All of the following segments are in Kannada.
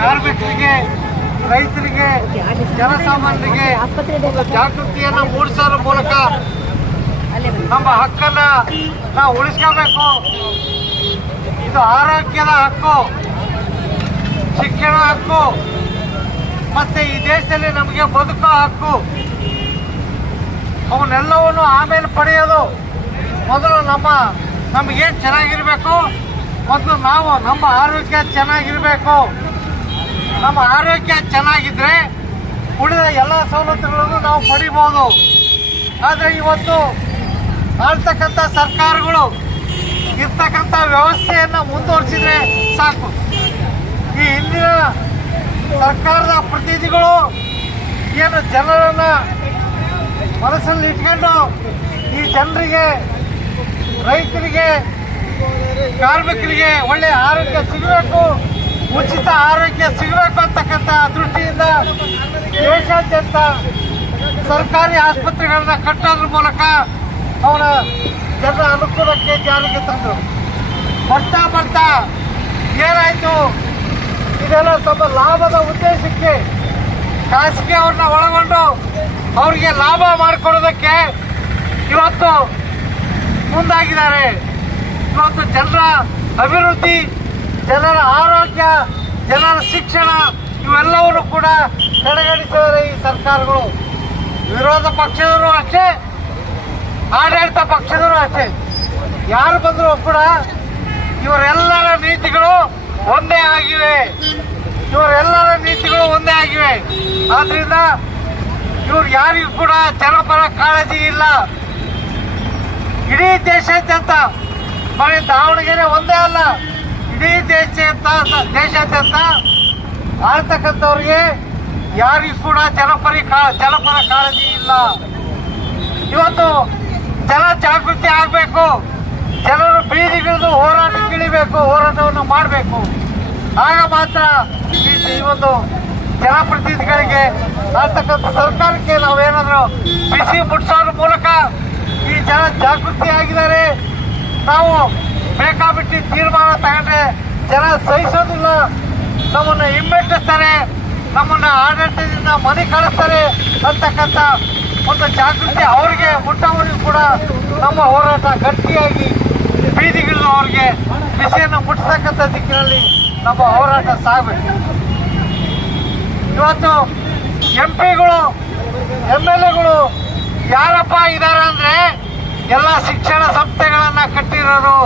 ಕಾರ್ಮಿಕರಿಗೆ, ರೈತರಿಗೆ, ಜನಸಾಮಾನ್ಯರಿಗೆ ಜಾಗೃತಿಯನ್ನು ಮೂಡಿಸೋದ್ರ ಮೂಲಕ ನಮ್ಮ ಹಕ್ಕನ್ನ ನಾವು ಉಳಿಸ್ಕೋಬೇಕು. ಇದು ಆರೋಗ್ಯದ ಹಕ್ಕು, ಶಿಕ್ಷಣ ಹಕ್ಕು, ಮತ್ತೆ ಈ ದೇಶದಲ್ಲಿ ನಮಗೆ ಬದುಕೋ ಹಕ್ಕು. ಅವನ್ನೆಲ್ಲವನ್ನು ಆಮೇಲೆ ಪಡೆಯೋದು. ಮೊದಲು ನಮಗೇನು ಚೆನ್ನಾಗಿರ್ಬೇಕು, ಮೊದಲು ನಾವು ನಮ್ಮ ಆರೋಗ್ಯ ಚೆನ್ನಾಗಿರ್ಬೇಕು. ನಮ್ಮ ಆರೋಗ್ಯ ಚೆನ್ನಾಗಿದ್ರೆ ಉಳಿದ ಎಲ್ಲ ಸವಲತ್ತುಗಳನ್ನು ನಾವು ಪಡಿಬೋದು. ಆದರೆ ಇವತ್ತು ಆಳ್ತಕ್ಕಂಥ ಸರ್ಕಾರಗಳು ಇರ್ತಕ್ಕಂಥ ವ್ಯವಸ್ಥೆಯನ್ನು ಮುಂದುವರಿಸಿದ್ರೆ ಸಾಕು. ಈ ಹಿಂದಿನ ಸರ್ಕಾರದ ಪ್ರತಿನಿಧಿಗಳು ಏನು ಜನರನ್ನ ಮನಸ್ಸಲ್ಲಿ ಇಟ್ಕೊಂಡು ಈ ಜನರಿಗೆ, ರೈತರಿಗೆ, ಕಾರ್ಮಿಕರಿಗೆ ಒಳ್ಳೆಯ ಆರೋಗ್ಯ ಸಿಗಬೇಕು, ಉಚಿತ ಆರೋಗ್ಯ ಸಿಗಬೇಕು ಅಂತಕ್ಕಂಥ ದೃಷ್ಟಿಯಿಂದ ದೇಶಾದ್ಯಂತ ಸರ್ಕಾರಿ ಆಸ್ಪತ್ರೆಗಳನ್ನ ಕಟ್ಟೋದ್ರ ಮೂಲಕ ಅವರ ಜನರ ಅನುಕೂಲಕ್ಕೆ ಜಾರಿಗೆ ತಂದರು. ಬರ್ತಾ ಏನಾಯ್ತು, ಇದೆಲ್ಲ ತಮ್ಮ ಲಾಭದ ಉದ್ದೇಶಕ್ಕೆ ಖಾಸಗಿ ಅವ್ರನ್ನ ಒಳಗೊಂಡು ಅವರಿಗೆ ಲಾಭ ಮಾಡಿಕೊಡೋದಕ್ಕೆ ಇವತ್ತು ಮುಂದಾಗಿದ್ದಾರೆ. ಇವತ್ತು ಜನರ ಅಭಿವೃದ್ಧಿ, ಜನರ ಆರೋಗ್ಯ, ಜನರ ಶಿಕ್ಷಣ ಇವೆಲ್ಲವನ್ನು ಕೂಡ ಕಡೆಗಣಿಸಿದರೆ ಈ ಸರ್ಕಾರಗಳು. ವಿರೋಧ ಪಕ್ಷದವರು ಅಷ್ಟೇ, ಆಡಳಿತ ಪಕ್ಷದವರು ಅಷ್ಟೇ, ಯಾರು ಬಂದರೂ ಕೂಡ ಇವರೆಲ್ಲರ ನೀತಿಗಳು ಒಂದೇ ಆಗಿವೆ. ಆದ್ರಿಂದ ಇವ್ರು ಯಾರಿಗೂ ಕೂಡ ಜನಪರ ಕಾಳಜಿ ಇಲ್ಲ. ಇಡೀ ದೇಶಾದ್ಯಂತ, ಬರೀ ದಾವಣಗೆರೆ ಒಂದೇ ಅಲ್ಲ, ಇಡೀ ದೇಶಾದ್ಯಂತ ಆಳ್ತಕ್ಕಂಥವ್ರಿಗೆ ಯಾರಿಗೂ ಕೂಡ ಜನಪರ ಕಾಳಜಿ ಇಲ್ಲ. ಇವತ್ತು ಜನ ಜಾಗೃತಿ ಆಗಬೇಕು, ಜನರು ಬೀದಿಗಿಳಿದು ಹೋರಾಟವನ್ನು ಮಾಡಬೇಕು. ಆಗ ಮಾತ್ರ ಈ ಒಂದು ಜನಪ್ರತಿನಿಧಿಗಳಿಗೆ, ಆಗ್ತಕ್ಕಂಥ ಸರ್ಕಾರಕ್ಕೆ ನಾವೇನಾದರೂ ಬಿಸಿ ಮುಟ್ಟಿಸೋದ್ರ ಮೂಲಕ ಈ ಜನ ಜಾಗೃತಿ ಆಗಿದ್ದಾರೆ, ನಾವು ಬೇಕಾಬಿಟ್ಟಿ ತೀರ್ಮಾನ ತಗೊಂಡ್ರೆ ಜನ ಸಹಿಸೋದಿಲ್ಲ, ನಮ್ಮನ್ನು ಹಿಮ್ಮೆಟ್ಟಿಸ್ತಾರೆ, ನಮ್ಮನ್ನ ಆಡಳಿತದಿಂದ ಮನೆ ಕಳಿಸ್ತಾರೆ ಅಂತಕ್ಕಂಥ ಒಂದು ಜಾಗೃತಿ ಅವರಿಗೆ ಮುಟ್ಟವರಿಗೂ ಕೂಡ ನಮ್ಮ ಹೋರಾಟ ಗಟ್ಟಿಯಾಗಿ ಬೀದಿಗಿಳಿದು ಅವರಿಗೆ ಬಿಸಿಯನ್ನು ಮುಟ್ಟಿಸ್ತಕ್ಕಂಥ ದಿಕ್ಕಿನಲ್ಲಿ ನಮ್ಮ ಹೋರಾಟ ಸಾಗಬೇಕು. ಇವತ್ತು MP ಗಳು, MLAಗಳು ಯಾರಪ್ಪ ಇದ್ದಾರೆ ಅಂದ್ರೆ ಎಲ್ಲ ಶಿಕ್ಷಣ ಸಂಸ್ಥೆಗಳನ್ನ ಕಟ್ಟಿರೋರು,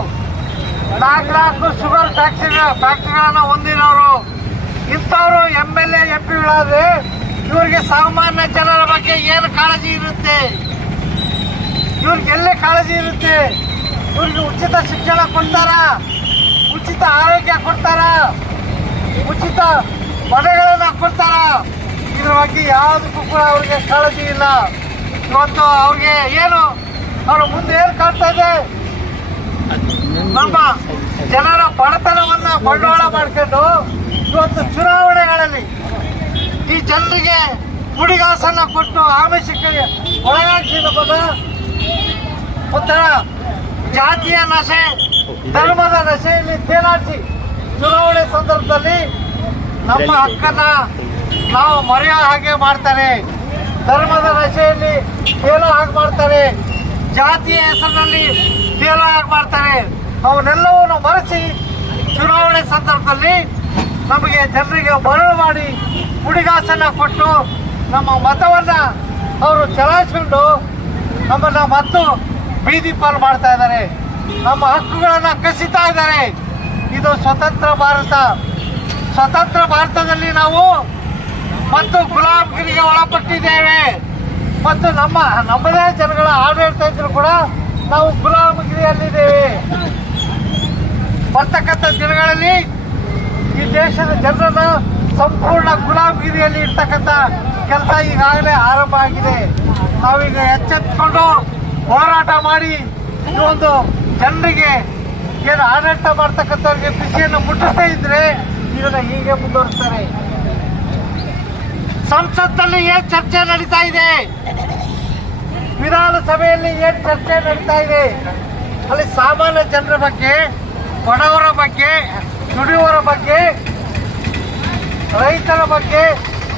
4 ಶುಗರ್ ಫ್ಯಾಕ್ಟರಿಗಳನ್ನ ಹೊಂದಿರೋರು. ಇಂಥವ್ರು MLA MP ಗಳಾದ್ರೆ ಇವ್ರಿಗೆ ಸಾಮಾನ್ಯ ಜನರ ಬಗ್ಗೆ ಏನು ಕಾಳಜಿ ಇರುತ್ತೆ? ಇವ್ರಿಗೆ ಎಲ್ಲೇ ಕಾಳಜಿ ಇರುತ್ತೆ? ಇವ್ರಿಗೆ ಉಚಿತ ಶಿಕ್ಷಣ ಕೊಡ್ತಾರ, ಉಚಿತ ಆರೋಗ್ಯ ಕೊಡ್ತಾರ, ಉಚಿತ ಮನೆಗಳನ್ನ ಕೊಡ್ತಾರ? ಇದ್ರ ಬಗ್ಗೆ ಯಾವುದಕ್ಕೂ ಕೂಡ ಅವ್ರಿಗೆ ಕಾಳಜಿ ಇಲ್ಲ. ಇವತ್ತು ಅವ್ರಿಗೆ ಅವ್ರ ಮುಂದೆ ಏನು ಕಾಣ್ತಾ ಇದೆ? ನಮ್ಮ ಜನರ ಬಡತನವನ್ನ ಬಂಡವಾಳ ಮಾಡ್ಕೊಂಡು ಇವತ್ತು ಚುನಾವಣೆಗಳಲ್ಲಿ ಈ ಜನರಿಗೆ ಪುಡಿಗಾಸನ್ನ ಕೊಟ್ಟು ಆಮಿಷಕ್ಕೆ ಒಳಗಾಗಿರೋದ ಒಂಥರ ಜಾತಿಯ ನಶೆ, ಧರ್ಮದ ನಶೆಯಲ್ಲಿ ತೇಲಾಡಿಸಿ ಚುನಾವಣೆ ಸಂದರ್ಭದಲ್ಲಿ ನಮ್ಮ ಹಕ್ಕನ್ನ ನಾವು ಮರೆಯೋ ಹಾಗೆ ಮಾಡ್ತಾರೆ. ಧರ್ಮದ ನಶೆಯಲ್ಲಿ ತೇಲೋ ಹಾಗೆ ಮಾಡ್ತಾರೆ, ಜಾತಿಯ ಹೆಸರಿನಲ್ಲಿ ತೇಲೋ ಹಾಗೆ ಮಾಡ್ತಾರೆ. ಅವನ್ನೆಲ್ಲವನ್ನು ಮರೆಸಿ ಚುನಾವಣೆ ಸಂದರ್ಭದಲ್ಲಿ ನಮಗೆ ಜನರಿಗೆ ಮರಳು ಮಾಡಿ ಪುಡಿಗಾಸನ್ನ ಕೊಟ್ಟು ನಮ್ಮ ಮತವನ್ನ ಅವರು ಚಲಾಯಿಸಿಕೊಂಡು ನಮ್ಮನ್ನ ಮತ್ತು ಬೀದಿ ಪಾಲು ಮಾಡ್ತಾ ಇದ್ದಾರೆ, ನಮ್ಮ ಹಕ್ಕುಗಳನ್ನ ಕಸಿತಾ ಇದ್ದಾರೆ. ಇದು ಸ್ವತಂತ್ರ ಭಾರತದಲ್ಲಿ ನಾವು ಮತ್ತು ಗುಲಾಮಗಿರಿಗೆ ಒಳಪಟ್ಟಿದ್ದೇವೆ. ಮತ್ತು ನಮ್ಮದೇ ಜನಗಳ ಆಡಳಿತ ಇದ್ರು ಕೂಡ ನಾವು ಗುಲಾಮಗಿರಿಯಲ್ಲಿದ್ದೇವೆ. ಬರ್ತಕ್ಕಂಥ ದಿನಗಳಲ್ಲಿ ಈ ದೇಶದ ಜನರನ್ನ ಸಂಪೂರ್ಣ ಗುಲಾಮಗಿರಿಯಲ್ಲಿ ಇರ್ತಕ್ಕಂಥ ಕೆಲಸ ಈಗಾಗಲೇ ಆರಂಭ ಆಗಿದೆ. ನಾವೀಗ ಎಚ್ಚೆತ್ತುಕೊಂಡು ಹೋರಾಟ ಮಾಡಿ ಈ ಒಂದು ಜನರಿಗೆ ಏನು ಆಡಳಿತ ಮಾಡ್ತಕ್ಕಂಥವ್ರಿಗೆ ಬಿಸಿಯನ್ನು ಮುಟ್ಟಿಸ್ತಾ ಇದ್ರೆ ಇದನ್ನ ಹೀಗೆ ಮುಂದುವರಿಸ್ತಾರೆ. ಸಂಸತ್ನಲ್ಲಿ ಏನ್ ಚರ್ಚೆ ನಡೀತಾ ಇದೆ, ವಿಧಾನಸಭೆಯಲ್ಲಿ ಏನ್ ಚರ್ಚೆ ನಡೀತಾ ಇದೆ, ಅಲ್ಲಿ ಸಾಮಾನ್ಯ ಜನರ ಬಗ್ಗೆ, ಬಡವರ ಬಗ್ಗೆ, ದುಡಿಯುವವರ ಬಗ್ಗೆ ರೈತರ ಬಗ್ಗೆ,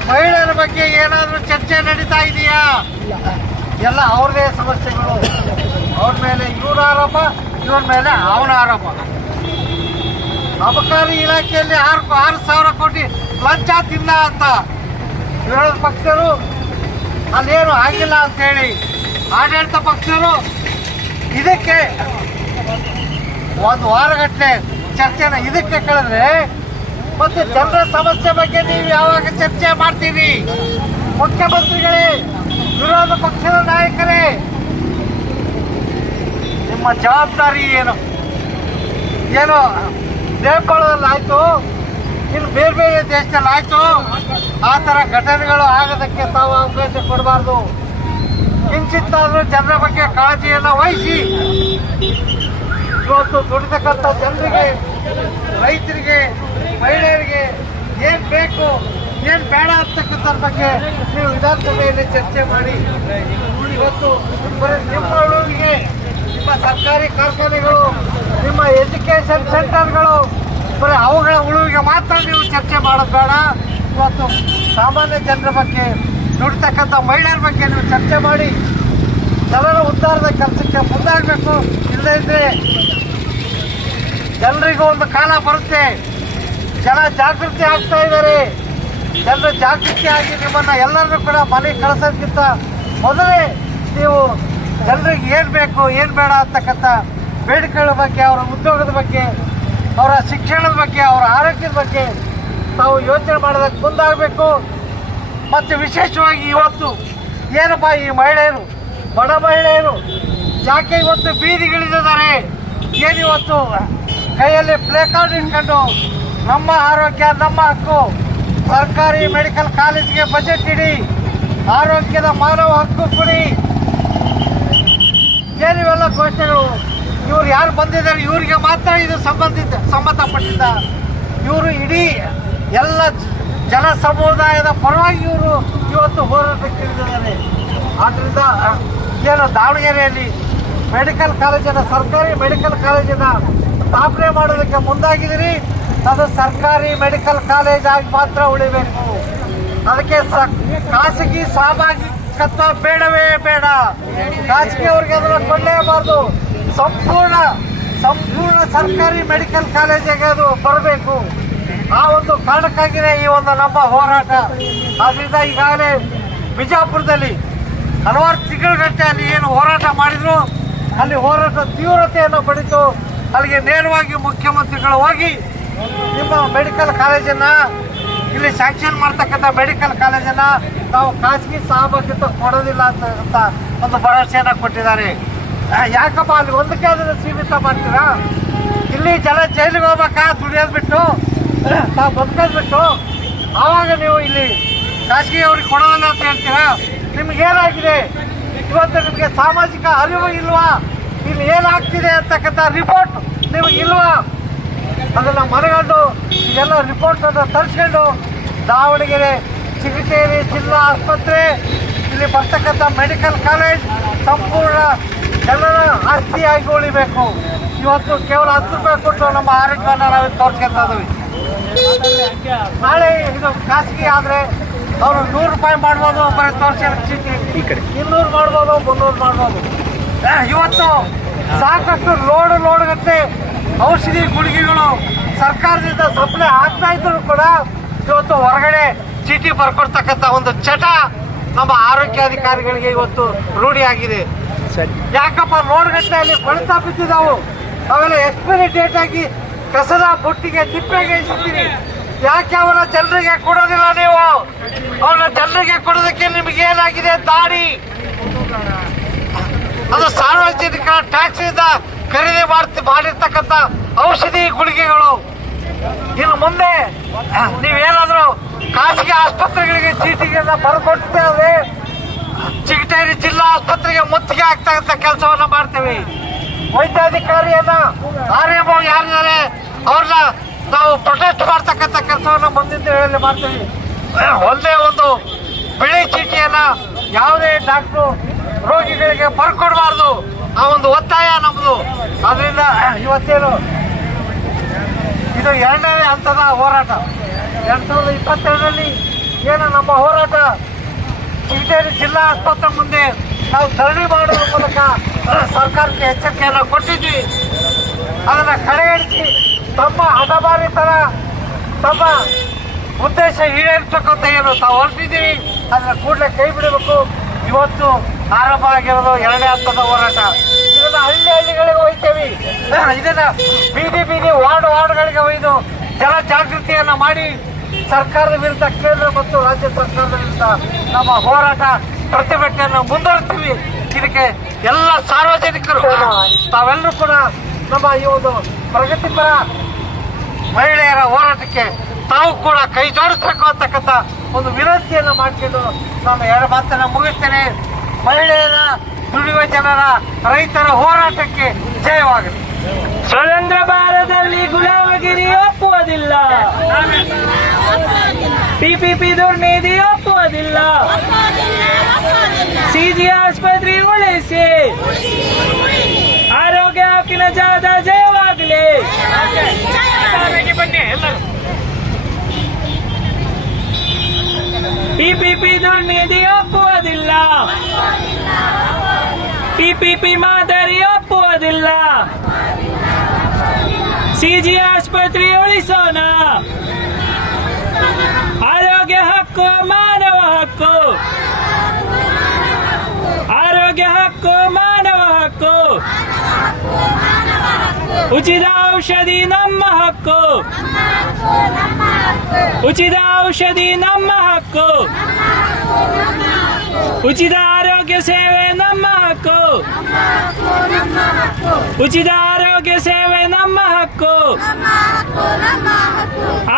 ಮಹಿಳೆಯರ ಬಗ್ಗೆ ಏನಾದರೂ ಚರ್ಚೆ ನಡೀತಾ ಇದೆಯಾ? ಎಲ್ಲ ಅವ್ರದೇ ಸಮಸ್ಯೆಗಳು. ಅವ್ರ ಮೇಲೆ ಇವ್ರ ಆರೋಪ, ಇವ್ರ ಮೇಲೆ ಅವನ ಆರೋಪ. ಅಬಕಾರಿ ಇಲಾಖೆಯಲ್ಲಿ 6,000 ಕೋಟಿ ಲಂಚ ತಿನ್ನ ಅಂತ ವಿರೋಧ ಪಕ್ಷರು ಅಲ್ಲೇನು ಆಗಿಲ್ಲ ಅಂತ ಹೇಳಿ, ಆಡಳಿತ ಪಕ್ಷರು ಇದಕ್ಕೆ ಒಂದು ವಾರಗಟ್ಟಲೆ ಚರ್ಚೆನ ಇದಕ್ಕೆ ಕಳೆದ್ರೆ ಮತ್ತೆ ಜನರ ಸಮಸ್ಯೆ ಬಗ್ಗೆ ನೀವು ಯಾವಾಗ ಚರ್ಚೆ ಮಾಡ್ತೀರಿ? ಮುಖ್ಯಮಂತ್ರಿಗಳೇ, ವಿರೋಧ ಪಕ್ಷದ ನಾಯಕರೇ, ನಿಮ್ಮ ಜವಾಬ್ದಾರಿ ಏನು? ಏನೋ ನೇಪಾಳದಲ್ಲಿ ಆಯ್ತು, ಇನ್ನು ಬೇರೆ ಬೇರೆ ದೇಶದಲ್ಲಿ ಆಯ್ತು, ಆ ಥರ ಘಟನೆಗಳು ಆಗೋದಕ್ಕೆ ತಾವು ಅವಕಾಶ ಕೊಡಬಾರ್ದು. ಕಿಂಚಿತ್ತಾದ್ರೂ ಜನರ ಬಗ್ಗೆ ಕಾಳಜಿಯನ್ನು ವಹಿಸಿ ಇವತ್ತು ದುಡಿತಕ್ಕಂಥ ಜನರಿಗೆ, ರೈತರಿಗೆ, ಮಹಿಳೆಯರಿಗೆ ಏನು ಬೇಕು, ಏನು ಬೇಡ ಅಂತಕ್ಕಂಥ ಬಗ್ಗೆ ನೀವು ವಿಧಾನಸಭೆಯಲ್ಲಿ ಚರ್ಚೆ ಮಾಡಿ. ಇವತ್ತು ಬರೀ ನಿಮ್ಮ ಉಳಿವಿಗೆ, ನಿಮ್ಮ ಸರ್ಕಾರಿ ಕಾರ್ಖಾನೆಗಳು, ನಿಮ್ಮ ಎಜುಕೇಷನ್ ಸೆಂಟರ್ಗಳು, ಬರೀ ಅವುಗಳ ಉಳಿವಿಗೆ ಮಾತ್ರ ನೀವು ಚರ್ಚೆ ಮಾಡೋದು ಬೇಡ. ಇವತ್ತು ಸಾಮಾನ್ಯ ಜನರ ಬಗ್ಗೆ, ದುಡಿತಕ್ಕಂಥ ಮಹಿಳೆಯರ ಬಗ್ಗೆ ನೀವು ಚರ್ಚೆ ಮಾಡಿ ಜನರ ಉದ್ಧಾರದ ಕೆಲಸಕ್ಕೆ ಮುಂದಾಗಬೇಕು. ಇಲ್ಲದಿದ್ದರೆ ಜನರಿಗೂ ಒಂದು ಕಾಲ ಬರುತ್ತೆ. ಜನ ಜಾಗೃತಿ ಆಗ್ತಾ ಇದ್ದಾರೆ. ಜನರು ಜಾಗೃತಿ ಆಗಿ ನಿಮ್ಮನ್ನು ಎಲ್ಲರನ್ನೂ ಕೂಡ ಮನೆಗೆ ಕಳಿಸೋದಕ್ಕಿಂತ ಮೊದಲೇ ನೀವು ಜನರಿಗೆ ಏನು ಬೇಕು, ಏನು ಬೇಡ ಅಂತಕ್ಕಂಥ ಬೇಡಿಕೆಗಳ ಬಗ್ಗೆ, ಅವರ ಉದ್ಯೋಗದ ಬಗ್ಗೆ, ಅವರ ಶಿಕ್ಷಣದ ಬಗ್ಗೆ, ಅವರ ಆರೋಗ್ಯದ ಬಗ್ಗೆ ತಾವು ಯೋಚನೆ ಮಾಡೋದಕ್ಕೆ ಮುಂದಾಗಬೇಕು. ಮತ್ತು ವಿಶೇಷವಾಗಿ ಇವತ್ತು ಏನಪ್ಪ ಈ ಮಹಿಳೆಯರು, ಬಡ ಮಹಿಳೆಯರು ಯಾಕೆ ಇವತ್ತು ಬೀದಿಗಿಳಿದಿದ್ದಾರೆ? ಏನಿವತ್ತು ಕೈಯಲ್ಲಿ ಪ್ಲೇ ಕಾರ್ಡ್ ಇಟ್ಕೊಂಡು ನಮ್ಮ ಆರೋಗ್ಯ ನಮ್ಮ ಹಕ್ಕು, ಸರ್ಕಾರಿ ಮೆಡಿಕಲ್ ಕಾಲೇಜಿಗೆ ಬಜೆಟ್ ಇಡಿ, ಆರೋಗ್ಯದ ಮಾನವ ಹಕ್ಕು ಕೊಡಿ, ಏನಿವೆಲ್ಲ ಘೋಷಣೆಗಳು? ಇವ್ರು ಯಾರು ಬಂದಿದ್ದಾರೆ ಇವರಿಗೆ ಮಾತ್ರ ಇದು ಸಂಬಂಧಪಟ್ಟಿದ್ದ. ಇವರು ಇಡೀ ಎಲ್ಲ ಜನ ಸಮುದಾಯದ ಪರವಾಗಿ ಇವರು ಇವತ್ತು ಹೋರಾಟಕ್ಕೆ ಇಳಿದಿದ್ದಾರೆ. ಆದ್ದರಿಂದ ಏನು ದಾವಣಗೆರೆಯಲ್ಲಿ ಮೆಡಿಕಲ್ ಕಾಲೇಜನ್ನು, ಸರ್ಕಾರಿ ಮೆಡಿಕಲ್ ಕಾಲೇಜನ್ನು ಸ್ಥಾಪನೆ ಮಾಡೋದಕ್ಕೆ ಮುಂದಾಗಿದ್ದೀರಿ. ಅದು ಸರ್ಕಾರಿ ಮೆಡಿಕಲ್ ಕಾಲೇಜ್ ಆಗಿ ಮಾತ್ರ ಉಳಿಬೇಕು. ಅದಕ್ಕೆ ಖಾಸಗಿ ಸಹಭಾಗಿತ್ವ ಬೇಡವೇ ಬೇಡ. ಖಾಸಗಿಯವರಿಗೆ ಅದನ್ನು ಕೊಳ್ಳೇಬಾರ್ದು. ಸಂಪೂರ್ಣ ಸರ್ಕಾರಿ ಮೆಡಿಕಲ್ ಕಾಲೇಜಿಗೆ ಅದು ಬರಬೇಕು. ಆ ಒಂದು ಕಾರಣಕ್ಕಾಗಿಯೇ ಈ ಒಂದು ನಮ್ಮ ಹೋರಾಟ. ಆದ್ರಿಂದ ಈಗಾಗಲೇ ಬಿಜಾಪುರದಲ್ಲಿ ಹಲವಾರು ತಿಂಗಳುಗಟ್ಟಲೆ ಅಲ್ಲಿ ಏನು ಹೋರಾಟ ಮಾಡಿದ್ರು, ಅಲ್ಲಿ ಹೋರಾಟ ತೀವ್ರತೆಯನ್ನು ಪಡಿತು. ಅಲ್ಲಿಗೆ ನೇರವಾಗಿ ಮುಖ್ಯಮಂತ್ರಿಗಳು ಹೋಗಿ ನಿಮ್ಮ ಮೆಡಿಕಲ್ ಕಾಲೇಜನ್ನು, ಇಲ್ಲಿ ಸ್ಯಾಂಕ್ಷನ್ ಮಾಡ್ತಕ್ಕಂಥ ಮೆಡಿಕಲ್ ಕಾಲೇಜನ್ನು ನಾವು ಖಾಸಗಿ ಸಹಭಾಗಿತ್ವ ಕೊಡೋದಿಲ್ಲ ಅಂತ ಒಂದು ಭರವಸೆಯನ್ನು ಕೊಟ್ಟಿದ್ದಾರೆ. ಯಾಕಪ್ಪ ಅಲ್ಲಿ ಒಂದಕ್ಕೆ ಅದನ್ನು ಸೀಮಿತ ಮಾಡ್ತೀರಾ? ಇಲ್ಲಿ ಜನ ಜೈಲಿಗೆ ಹೋಗ್ಬೇಕಾ? ದುಡಿಯೋದು ಬಿಟ್ಟು, ತಾವು ಬದುಕೋದು ಬಿಟ್ಟು, ಆವಾಗ ನೀವು ಇಲ್ಲಿ ಖಾಸಗಿ ಅವ್ರಿಗೆ ಕೊಡೋದಿಲ್ಲ ಅಂತ ಹೇಳ್ತೀರಾ? ನಿಮ್ಗೇನಾಗಿದೆ? ಇವತ್ತು ನಿಮಗೆ ಸಾಮಾಜಿಕ ಅರಿವು ಇಲ್ವಾ? ಇಲ್ಲಿ ಏನಾಗ್ತಿದೆ ಅಂತಕ್ಕಂಥ ರಿಪೋರ್ಟ್ ನಿಮಗೆ ಇಲ್ವಾ? ಅದನ್ನು ಮನಗಂಡು ಇದೆಲ್ಲ ರಿಪೋರ್ಟನ್ನು ತರಿಸ್ಕೊಂಡು ದಾವಣಗೆರೆ ಚಿಗಟೇರಿ ಜಿಲ್ಲಾ ಆಸ್ಪತ್ರೆ, ಇಲ್ಲಿ ಬರ್ತಕ್ಕಂಥ ಮೆಡಿಕಲ್ ಕಾಲೇಜ್ ಸಂಪೂರ್ಣ ಜನರ ಆಸ್ತಿಯಾಗಿ ಉಳಿಬೇಕು. ಇವತ್ತು ಕೇವಲ 10 ರೂಪಾಯಿ ಕೊಟ್ಟು ನಮ್ಮ ಆರೋಗ್ಯವನ್ನು ನಾವು ತೋರಿಸ್ಕೊತಾ ಇದ್ದೀವಿ. ನಾಳೆ ಇದು ಖಾಸಗಿ ಆದರೆ ಅವರು 100 ರೂಪಾಯಿ ಮಾಡ್ಬೋದು, ಬರೀ ತೋರಿಸೋಕ್ಕೆ ಚೀಟಿ 200 ಮಾಡ್ಬೋದು, 300 ಮಾಡ್ಬೋದು. ಇವತ್ತು ಸಾಕಷ್ಟು ಲೋಡ್ಗಟ್ಟಲೆ ಔಷಧಿ ಗುಳಿಗೆಗಳು ಸರ್ಕಾರದಿಂದ ಸಪ್ಲೈ ಆಗ್ತಾ ಇದ್ರು ಕೂಡ ಇವತ್ತು ಹೊರಗಡೆ ಚೀಟಿ ಬರ್ಕೊಡ್ತಕ್ಕಂಥ ಒಂದು ಚಟ ನಮ್ಮ ಆರೋಗ್ಯಾಧಿಕಾರಿಗಳಿಗೆ ಇವತ್ತು ರೂಢಿಯಾಗಿದೆ. ಯಾಕಪ್ಪ ಲೋಡ್ಗಟ್ಟಲೆ ಅಲ್ಲಿ ಕೊಳ್ತಾ ಬಿದ್ದಿದ್ದಾವು, ಅವೆಲ್ಲ ಎಕ್ಸ್ಪೈರಿ ಡೇಟ್ ಆಗಿ ಕಸದ ಬುಟ್ಟಿಗೆ ತಿಪ್ಪೆಗೆ ಇಸ್ತೀರಿ. ಯಾಕೆ ಅವರ ಜನರಿಗೆ ಕೊಡೋದಿಲ್ಲ ನೀವು? ಅವರ ಜನರಿಗೆ ಕೊಡೋದಕ್ಕೆ ನಿಮ್ಗೆ ಏನಾಗಿದೆ ದಾರಿ? ಅದು ಸಾರ್ವಜನಿಕ ಟ್ಯಾಕ್ಸ್ ಇಂದ ಖರೀದಿ ಮಾಡಿರ್ತಕ್ಕಂಥ ಔಷಧಿ ಗುಳಿಗೆಗಳು. ಇನ್ನು ಮುಂದೆ ನೀವೇನಾದ್ರೂ ಖಾಸಗಿ ಆಸ್ಪತ್ರೆಗಳಿಗೆ ಚೀಟಿಗೆಲ್ಲ ಬರ್ಕೊಡ್ತೇವೆ, ಚಿಗಟೇರಿ ಜಿಲ್ಲಾ ಆಸ್ಪತ್ರೆಗೆ ಮುತ್ತಿಗೆ ಆಗ್ತಕ್ಕಂಥ ಕೆಲಸವನ್ನ ಮಾಡ್ತೇವೆ. ವೈದ್ಯಾಧಿಕಾರಿಯನ್ನ RMO ಯಾರಿದ್ದಾರೆ ಅವ್ರನ್ನ ನಾವು ಪ್ರೊಟೆಸ್ಟ್ ಮಾಡ್ತಕ್ಕಂಥ ಕೆಲಸವನ್ನ ಮುಂದಿನ ದಿನಗಳಲ್ಲಿ ಮಾಡ್ತೀವಿ. ಒಂದೇ ಒಂದು ಬಿಳಿ ಚೀಟಿಯನ್ನ ಯಾವುದೇ ಡಾಕ್ಟ್ರು ರೋಗಿಗಳಿಗೆ ಬರ್ಕೊಡ್ಬಾರ್ದು, ಆ ಒಂದು ಒತ್ತಾಯ ನಮ್ದು. ಅದರಿಂದ ಇವತ್ತೇನು ಇದು 2ನೇ ಹಂತದ ಹೋರಾಟ. 2022ರಲ್ಲಿ ಏನು ನಮ್ಮ ಹೋರಾಟ ಚಿಗಟೇರಿ ಜಿಲ್ಲಾ ಆಸ್ಪತ್ರೆ ಮುಂದೆ ನಾವು ಧರಣಿ ಮಾಡುವ ಮೂಲಕ ಸರ್ಕಾರಕ್ಕೆ ಎಚ್ಚರಿಕೆಯನ್ನು ಕೊಟ್ಟಿದ್ವಿ. ಅದನ್ನು ಕಡೆಗಣಿಸಿ ತಮ್ಮ ಹಠಮಾರಿತನ ತಮ್ಮ ಉದ್ದೇಶ ಈಡೇರಿಸಬೇಕಂತ ಏನು ತಾವು ಹೊರಟಿದ್ದೀವಿ, ಅದನ್ನು ಕೂಡಲೇ ಕೈ ಬಿಡಬೇಕು. ಇವತ್ತು ಆರಂಭ ಆಗಿರೋದು 2ನೇ ಹಂತದ ಹೋರಾಟ. ಇದನ್ನ ಹಳ್ಳಿಗಳಿಗೆ ಒಯ್ತೇವೆ, ಇದನ್ನ ಬೀದಿ ವಾರ್ಡ್ಗಳಿಗೆ ಒಯ್ದು ಜನ ಜಾಗೃತಿಯನ್ನ ಮಾಡಿ ಸರ್ಕಾರದ ವಿರುದ್ಧ ಕೇಂದ್ರ ಮತ್ತು ರಾಜ್ಯ ಸರ್ಕಾರದ ವಿರುದ್ಧ ನಮ್ಮ ಹೋರಾಟ ಪ್ರತಿಭಟನೆಯನ್ನು ಮುಂದುವರಿಸ್ತೀವಿ. ಇದಕ್ಕೆ ಎಲ್ಲ ಸಾರ್ವಜನಿಕರು ತಾವೆಲ್ಲರೂ ಕೂಡ ನಮ್ಮ ಈ ಒಂದು ಪ್ರಗತಿಪರ ಮಹಿಳೆಯರ ಹೋರಾಟಕ್ಕೆ ತಾವು ಕೂಡ ಕೈ ಜೋಡಿಸಬೇಕು ಅಂತಕ್ಕಂಥ ಒಂದು ವಿನಂತಿಯನ್ನು ಮಾಡಿಕೊಂಡು ನಾನು 2 ಮಾತನ್ನ ಮುಗಿಸ್ತೇನೆ. ಮಹಿಳೆಯರ, ದುಡಿಯುವ ಜನರ, ರೈತರ ಹೋರಾಟಕ್ಕೆ ಜಯವಾಗಲಿ. ಸ್ವತಂತ್ರ ಭಾರತದಲ್ಲಿ ಗುಲಾಮಗಿರಿ ಒಪ್ಪುವುದಿಲ್ಲ, ಪಿಪಿಪಿ ದುರ್ನೀತಿ ಒಪ್ಪುವುದಿಲ್ಲ. ಸಿಜಿ ಆಸ್ಪತ್ರೆ ಉಳಿಸಿ, ಆರೋಗ್ಯ ಹಕ್ಕಿನ ಜಾಥಾ ಜಯವಾಗಲಿ. ಪಿಪಿಪಿ ದುರ್ನೀತಿ ಒಪ್ಪುವುದಿಲ್ಲ, ಪಿಪಿಪಿ ಮಾದರಿ ಒಪ್ಪುವುದಿಲ್ಲ. ಸಿಜಿ ಆಸ್ಪತ್ರೆ ಉಳಿಸೋಣ, ಆರೋಗ್ಯ ಹಕ್ಕು ಮಾನವ ಹಕ್ಕು, ಆರೋಗ್ಯ ಹಕ್ಕು ಮಾನವ ಹಕ್ಕು. ಉಚಿತ ಔಷಧಿ ನಮ್ಮ ಹಕ್ಕು, ಉಚಿತ ಔಷಧಿ ನಮ್ಮ ಹಕ್ಕು. ಉಚಿತ ಆರೋಗ್ಯ ಸೇವೆ ನಮ್ಮ ಹಕ್ಕು, ಉಚಿತ ಆರೋಗ್ಯ ಸೇವೆ ನಮ್ಮ ಹಕ್ಕು.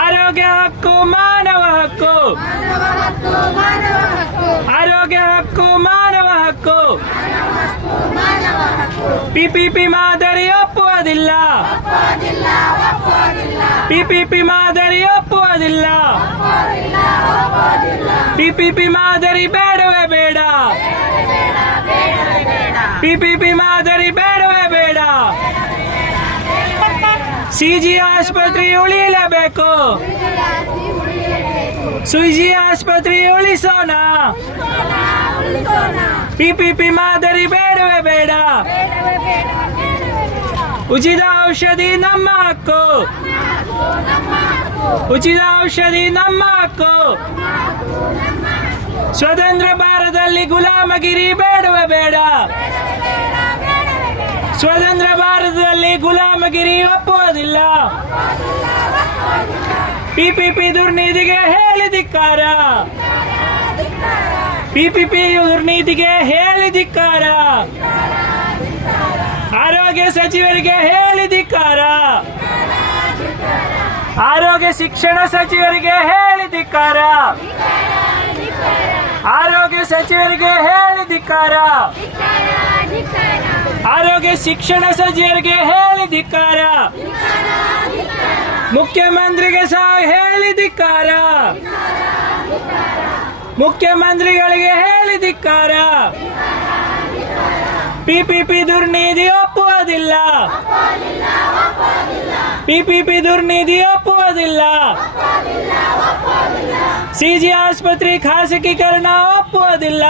ಆರೋಗ್ಯ ಹಕ್ಕು ಮಾನವ ಹಕ್ಕು, ಆರೋಗ್ಯ ಹಕ್ಕು ಮಾನವ ಹಕ್ಕು. ಪಿಪಿಪಿ ಮಾದರಿ ಒಪ್ಪುವುದಿಲ್ಲ, ಪಿಪಿಪಿ ಮಾದರಿ ಒಪ್ಪುವುದಿಲ್ಲ. ಪಿಪಿಪಿ ಮಾದರಿ ಬೇಡವೇ ಬೇಡ, ಪಿಪಿಪಿ ಮಾದರಿ ಬೇಡವೇ ಬೇಡ. ಸಿಜಿ ಆಸ್ಪತ್ರೆ ಉಳಿಯಲೇಬೇಕು, ಸಿಜಿ ಆಸ್ಪತ್ರೆ ಉಳಿಸೋಣ. ಪಿಪಿಪಿ ಮಾದರಿ ಬೇಡವೇ ಬೇಡ. ಉಚಿತ ಔಷಧಿ ನಮ್ಮ ಹಕ್ಕು, ಉಚಿತ ಔಷಧಿ ನಮ್ಮ ಹಕ್ಕು. ಸ್ವತಂತ್ರ ಭಾರತದಲ್ಲಿ ಗುಲಾಮಗಿರಿ ಬೇಡವೇ ಬೇಡ, ಸ್ವತಂತ್ರ ಭಾರತದಲ್ಲಿ ಗುಲಾಮಗಿರಿ ಒಪ್ಪುವುದಿಲ್ಲ. ಪಿಪಿಪಿ ದುರ್ನೀತಿಗೆ ಹೇಳಿ ಧಿಕ್ಕಾರ, ಪಿಪಿಪಿ ದುರ್ನೀತಿಗೆ ಹೇಳಿ ಧಿಕ್ಕಾರ. ಆರೋಗ್ಯ ಸಚಿವರಿಗೆ ಹೇಳಿ ಧಿಕ್ಕಾರ, ಆರೋಗ್ಯ ಶಿಕ್ಷಣ ಸಚಿವರಿಗೆ ಹೇಳಿ ಧಿಕ್ಕಾರ, ಆರೋಗ್ಯ ಸಚಿವರಿಗೆ ಹೇಳಿ ಧಿಕ್ಕಾರ. ಆರೋಗ್ಯ ಶಿಕ್ಷಣ ಸಚಿವರಿಗೆ ಹೇಳಿ ಧಿಕ್ಕಾರ. ಮುಖ್ಯಮಂತ್ರಿಗೆ ಸಹ ಹೇಳಿ ಧಿಕ್ಕಾರ, ಮುಖ್ಯಮಂತ್ರಿಗಳಿಗೆ ಹೇಳಿ ಧಿಕ್ಕಾರ. ಪಿಪಿಪಿ ದುರ್ನೀತಿ ಒಪ್ಪುವುದಿಲ್ಲ, ಪಿಪಿಪಿ ದುರ್ನೀತಿ ಒಪ್ಪುವುದಿಲ್ಲ. ಸಿಜಿ ಆಸ್ಪತ್ರೆ ಖಾಸಗೀಕರಣ ಒಪ್ಪುವುದಿಲ್ಲ,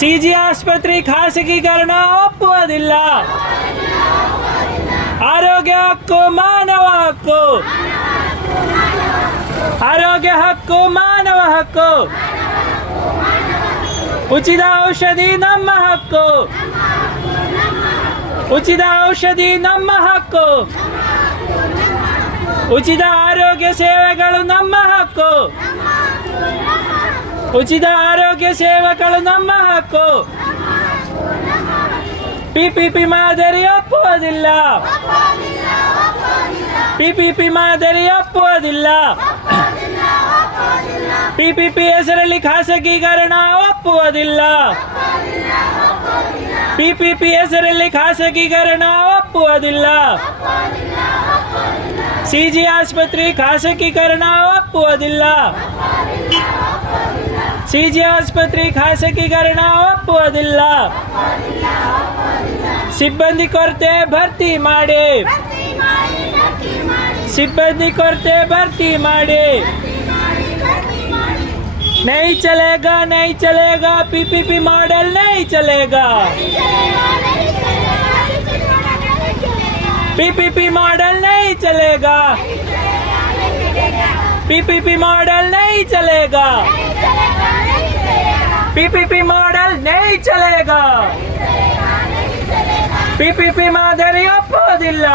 ಸಿಜಿ ಆಸ್ಪತ್ರೆ ಖಾಸಗೀಕರಣ ಒಪ್ಪುವುದಿಲ್ಲ. ಆರೋಗ್ಯ ಹಕ್ಕು ಮಾನವ ಹಕ್ಕು, ಆರೋಗ್ಯ ಹಕ್ಕು ಮಾನವ ಹಕ್ಕು. ಉಚಿತ ಔಷಧಿ ನಮ್ಮ ಹಕ್ಕು, ಉಚಿತ ಔಷಧಿ ನಮ್ಮ ಹಕ್ಕು. ಉಚಿತ ಆರೋಗ್ಯ ಸೇವೆಗಳು ನಮ್ಮ ಹಕ್ಕು, ಉಚಿತ ಆರೋಗ್ಯ ಸೇವೆಗಳು ನಮ್ಮ ಹಕ್ಕು. ಪಿಪಿಪಿ ಮಾದರಿ ಒಪ್ಪುವುದಿಲ್ಲ, ಪಿಪಿಪಿ ಮಾದರಿ ಒಪ್ಪುವುದಿಲ್ಲ. ಪಿಪಿಪಿ ಹೆಸರಲ್ಲಿ ಖಾಸಗೀಕರಣ ಒಪ್ಪುವುದಿಲ್ಲ, ಪಿಪಿಪಿ ಹೆಸರಲ್ಲಿ ಖಾಸಗೀಕರಣ ಒಪ್ಪುವುದಿಲ್ಲ. ಸಿಜಿ ಆಸ್ಪತ್ರೆ ಖಾಸಗೀಕರಣ ಒಪ್ಪುವುದಿಲ್ಲ, ಸಿಜಿ ಆಸ್ಪತ್ರೆ ಖಾಸಗೀಕರಣ ಒಪ್ಪುವುದಿಲ್ಲ. ಸಿಬ್ಬಂದಿ ಕೊರತೆ ಭರ್ತಿ ಮಾಡಿ, ಸಿಬ್ಬಂದಿ ಕೊರತೆ ಭರ್ತಿ ಮಾಡಿ. नहीं चलेगा नहीं चलेगा पीपीपी मॉडल नहीं चलेगा. पीपीपी मॉडल नहीं चलेगा. पीपीपी मॉडल नहीं चलेगा. पीपीपी मॉडल नहीं चलेगा. पीपीपी ಮಾದರಿ ಒಪ್ಪುವುದಿಲ್ಲ.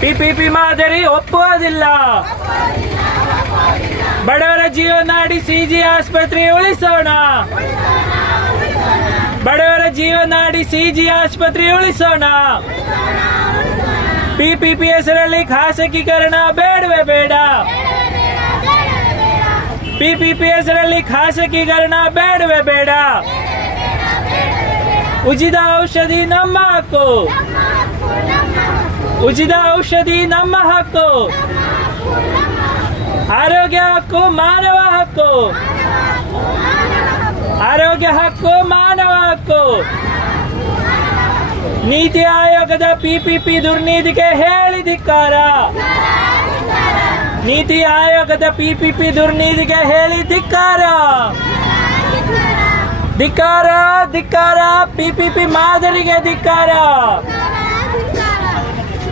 ಪಿಪಿಪಿ ಮಾದರಿ ಒಪ್ಪುವುದಿಲ್ಲ. ಬಡವರ ಜೀವನಾಡಿ ಸಿಜಿ ಆಸ್ಪತ್ರೆ ಉಳಿಸೋಣ. ಬಡವರ ಜೀವನಾಡಿ ಸಿಜಿ ಆಸ್ಪತ್ರೆ ಉಳಿಸೋಣ. ಪಿಪಿಪಿ ಹೆಸರಲ್ಲಿ ಖಾಸಗೀಕರಣ ಬೇಡವೇ ಬೇಡ. ಪಿಪಿಪಿ ಹೆಸರಲ್ಲಿ ಖಾಸಗೀಕರಣ ಬೇಡವೇ ಬೇಡ. ಉಚಿತ ಔಷಧಿ ನಮ್ಮ ಹಕ್ಕು. ಉಚಿತ ಔಷಧಿ ನಮ್ಮ ಹಕ್ಕು. ಆರೋಗ್ಯ ಹಕ್ಕು ಮಾನವ ಹಕ್ಕು. ಆರೋಗ್ಯ ಹಕ್ಕು ಮಾನವ ಹಕ್ಕು. ನೀತಿ ಆಯೋಗದ ಪಿಪಿಪಿ ದುರ್ನೀತಿಗೆ ಹೇಳಿ ಧಿಕ್ಕಾರ. ನೀತಿ ಆಯೋಗದ ಪಿಪಿಪಿ ದುರ್ನೀತಿಗೆ ಹೇಳಿ ಧಿಕ್ಕಾರ. ಧಿಕ್ಕಾರ ಧಿಕ್ಕಾರ. ಪಿಪಿಪಿ ಮಾದರಿಗೆ ಧಿಕ್ಕಾರ.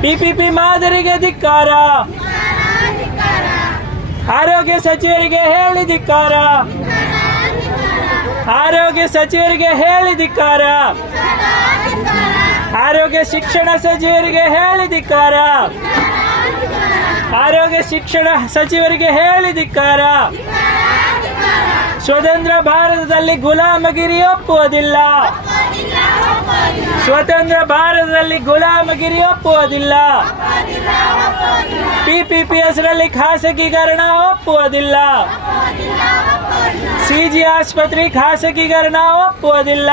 ಪಿಪಿಪಿ ಮಾದರಿಗೆ ಧಿಕ್ಕಾರ. ಆರೋಗ್ಯ ಸಚಿವರಿಗೆ ಹೇಳಿ ಧಿಕ್ಕಾರ. ಆರೋಗ್ಯ ಸಚಿವರಿಗೆ ಹೇಳಿ ಧಿಕ್ಕಾರ. ಆರೋಗ್ಯ ಶಿಕ್ಷಣ ಸಚಿವರಿಗೆ ಹೇಳಿ ಧಿಕ್ಕಾರ. ಆರೋಗ್ಯ ಶಿಕ್ಷಣ ಸಚಿವರಿಗೆ ಹೇಳಿ ಧಿಕ್ಕಾರ. ಸ್ವತಂತ್ರ ಭಾರತದಲ್ಲಿ ಗುಲಾಮಗಿರಿ ಒಪ್ಪುವುದಿಲ್ಲ. ಸ್ವತಂತ್ರ ಭಾರತದಲ್ಲಿ ಗುಲಾಮಗಿರಿ ಒಪ್ಪುವುದಿಲ್ಲ. ಪಿಪಿಪಿ ಹೆಸರಲ್ಲಿ ಖಾಸಗೀಕರಣ ಒಪ್ಪುವುದಿಲ್ಲ. ಸಿಜಿ ಆಸ್ಪತ್ರೆ ಖಾಸಗೀಕರಣ ಒಪ್ಪುವುದಿಲ್ಲ.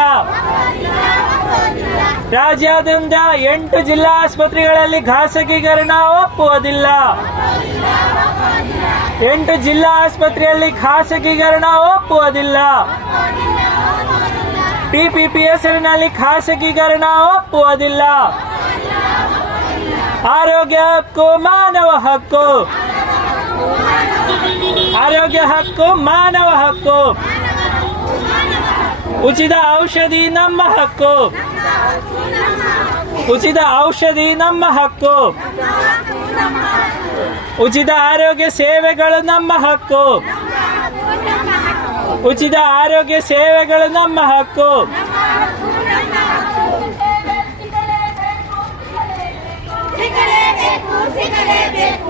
ರಾಜ್ಯಾದ್ಯಂತ 8 ಜಿಲ್ಲಾ ಆಸ್ಪತ್ರೆಗಳಲ್ಲಿ ಖಾಸಗೀಕರಣ ಒಪ್ಪುವುದಿಲ್ಲ. 8 ಜಿಲ್ಲಾ ಆಸ್ಪತ್ರೆಯಲ್ಲಿ ಖಾಸಗೀಕರಣ ಒಪ್ಪುವುದಿಲ್ಲ. ಪಿಪಿಪಿ ಹೆಸರಿನಲ್ಲಿ ಖಾಸಗೀಕರಣ ಒಪ್ಪುವುದಿಲ್ಲ. ಆರೋಗ್ಯ ಹಕ್ಕು ಮಾನವ ಹಕ್ಕು. ಆರೋಗ್ಯ ಹಕ್ಕು ಮಾನವ ಹಕ್ಕು. ಉಚಿತ ಔಷಧಿ ನಮ್ಮ ಹಕ್ಕು. ಉಚಿತ ಔಷಧಿ ನಮ್ಮ ಹಕ್ಕು. ಉಚಿತ ಆರೋಗ್ಯ ಸೇವೆಗಳು ನಮ್ಮ ಹಕ್ಕು. ಉಚಿತ ಆರೋಗ್ಯ ಸೇವೆಗಳು ನಮ್ಮ ಹಕ್ಕು. ಸಿಗಲೇಬೇಕು ಸಿಗಲೇಬೇಕು